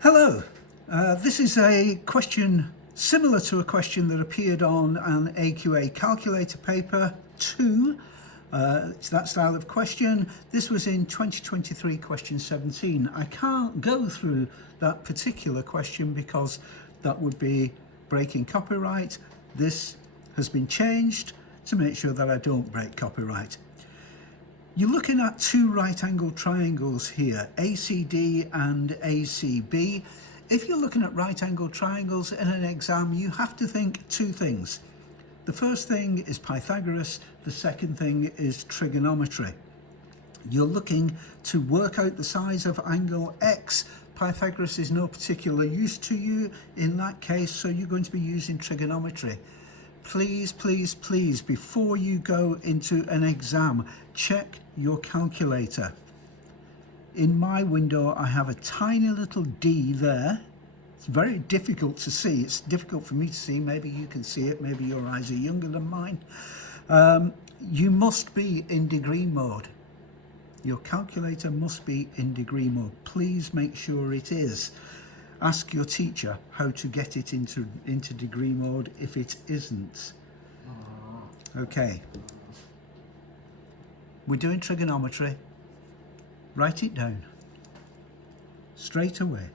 Hello, this is a question similar to a question that appeared on an AQA calculator paper 2. It's that style of question. This was in 2023 question 17. I can't go through that particular question because that would be breaking copyright. This has been changed to make sure that I don't break copyright. You're looking at two right-angled triangles here, ACD and ACB. If you're looking at right-angled triangles in an exam, you have to think two things. The first thing is Pythagoras, the second thing is trigonometry. You're looking to work out the size of angle X. Pythagoras is no particular use to you in that case, so you're going to be using trigonometry. Please, please, please, before you go into an exam, check your calculator. In my window, I have a tiny little D there. It's very difficult to see. It's difficult for me to see. Maybe you can see it. Maybe your eyes are younger than mine. You must be in degree mode. Your calculator must be in degree mode. Please make sure it is. Ask your teacher how to get it into degree mode if it isn't. Okay. We're doing trigonometry. Write it down. Straight away.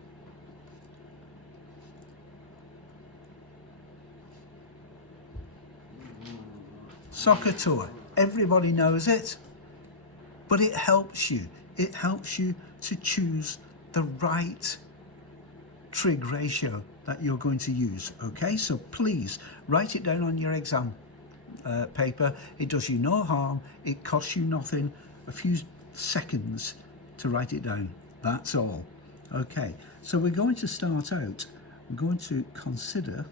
Soccer tour. Everybody knows it. But it helps you. It helps you to choose the right trig ratio that you're going to use. Okay, so please write it down on your exam paper. It does you no harm. It costs you nothing. A few seconds to write it down. That's all. Okay, so we're going to start out. We're going to consider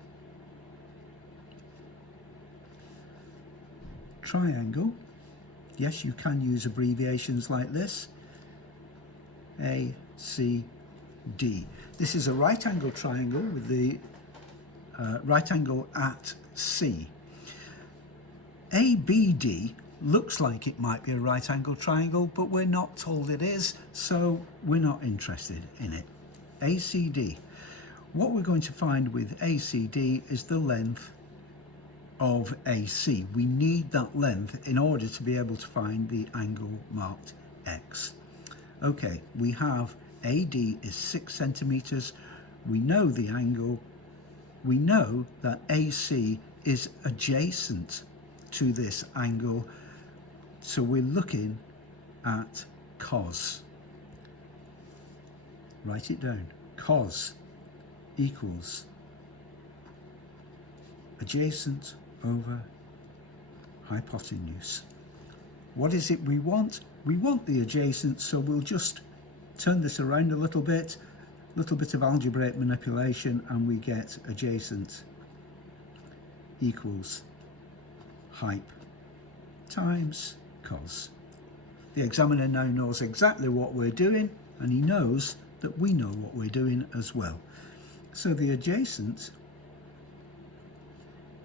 triangle. Yes, you can use abbreviations like this. A, C, D. This is a right angle triangle with the right angle at C. ABD looks like it might be a right angle triangle, but we're not told it is, so we're not interested in it. ACD. What we're going to find with ACD is the length of AC. We need that length in order to be able to find the angle marked X. Okay, we have AD is 6 centimeters. We know the angle. We know that AC is adjacent to this angle. So we're looking at cos. Write it down. Cos equals adjacent over hypotenuse. What is it we want? We want the adjacent, so we'll just turn this around a little bit of algebraic manipulation, and we get adjacent equals hyp times cos. The examiner now knows exactly what we're doing, and he knows that we know what we're doing as well. So the adjacent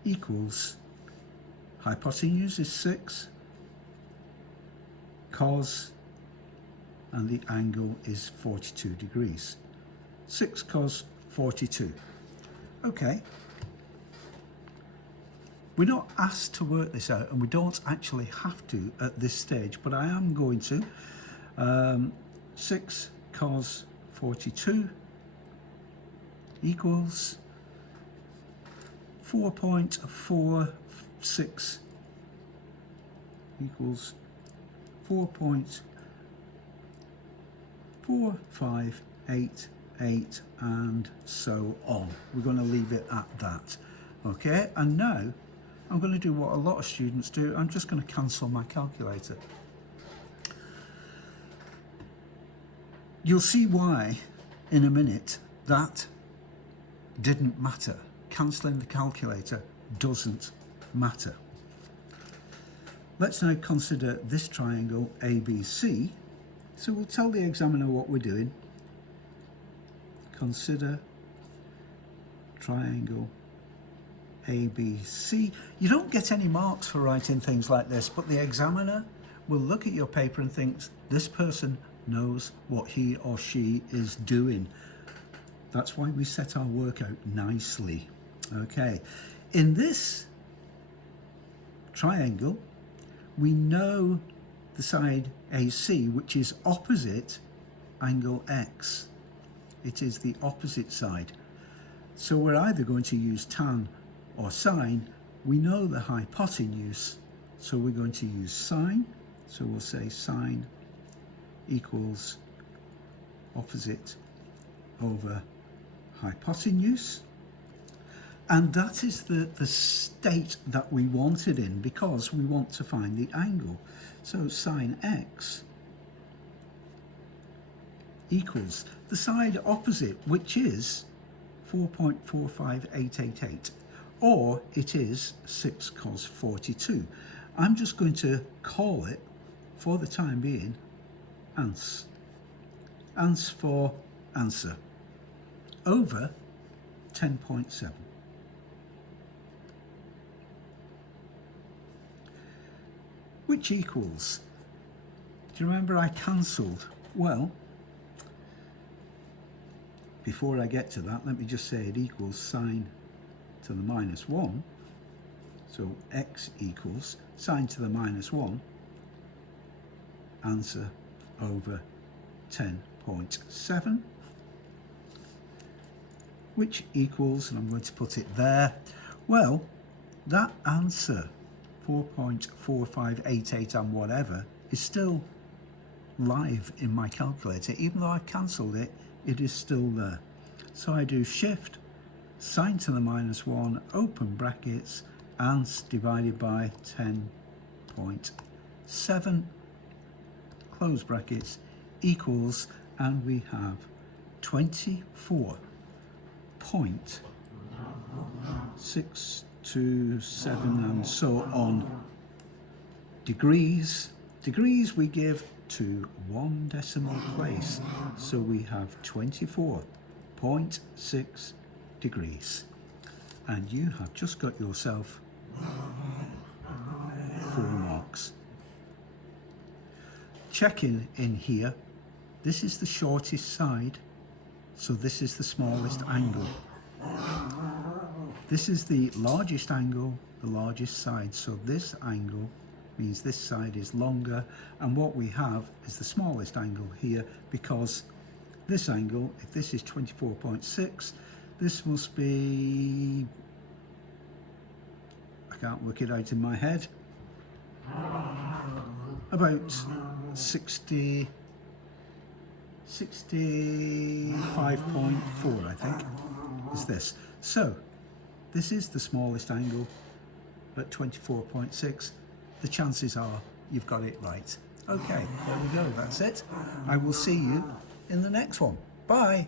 equals hypotenuse is 6, cos, and the angle is 42 degrees. 6 cos 42. Okay. We're not asked to work this out, and we don't actually have to at this stage, but I am going to. 6 cos 42 equals 4.46 equals 4.4588, and so on. We're going to leave it at that. Okay, and now I'm going to do what a lot of students do. I'm just going to cancel my calculator. You'll see why in a minute that didn't matter. Cancelling the calculator doesn't matter. Let's now consider this triangle ABC. So we'll tell the examiner what we're doing. Consider triangle ABC. You don't get any marks for writing things like this, but the examiner will look at your paper and think, this person knows what he or she is doing. That's why we set our work out nicely. Okay, in this triangle, we know the side AC, which is opposite angle X. It is the opposite side. So we're either going to use tan or sine. We know the hypotenuse, so we're going to use sine. So we'll say sine equals opposite over hypotenuse. And that is the state that we want it in, because we want to find the angle. So sine x equals the side opposite, which is 4.45888, or it is 6 cos 42. I'm just going to call it, for the time being, ans. Ans for answer, over 10.7. Which equals, do you remember I cancelled? Well, before I get to that, let me just say it equals sine to the minus 1. So x equals sine to the minus 1, answer over 10.7, which equals, and I'm going to put it there, well, that answer, 4.4588 and whatever, is still live in my calculator. Even though I've cancelled it, it is still there. So I do shift, sine to the minus 1, open brackets, ans divided by 10.7, close brackets, equals, and we have 24.627 and so on degrees. Degrees we give to 1 decimal place, so we have 24.6 degrees, and you have just got yourself 4 marks. Checking in here, this is the shortest side, so this is the smallest angle. This is the largest angle, the largest side, so this angle means this side is longer, and what we have is the smallest angle here, because this angle, if this is 24.6, this must be, I can't work it out in my head, about 65.4, I think, is this. So this is the smallest angle at 24.6. The chances are you've got it right. Okay, there we go, that's it. I will see you in the next one. Bye.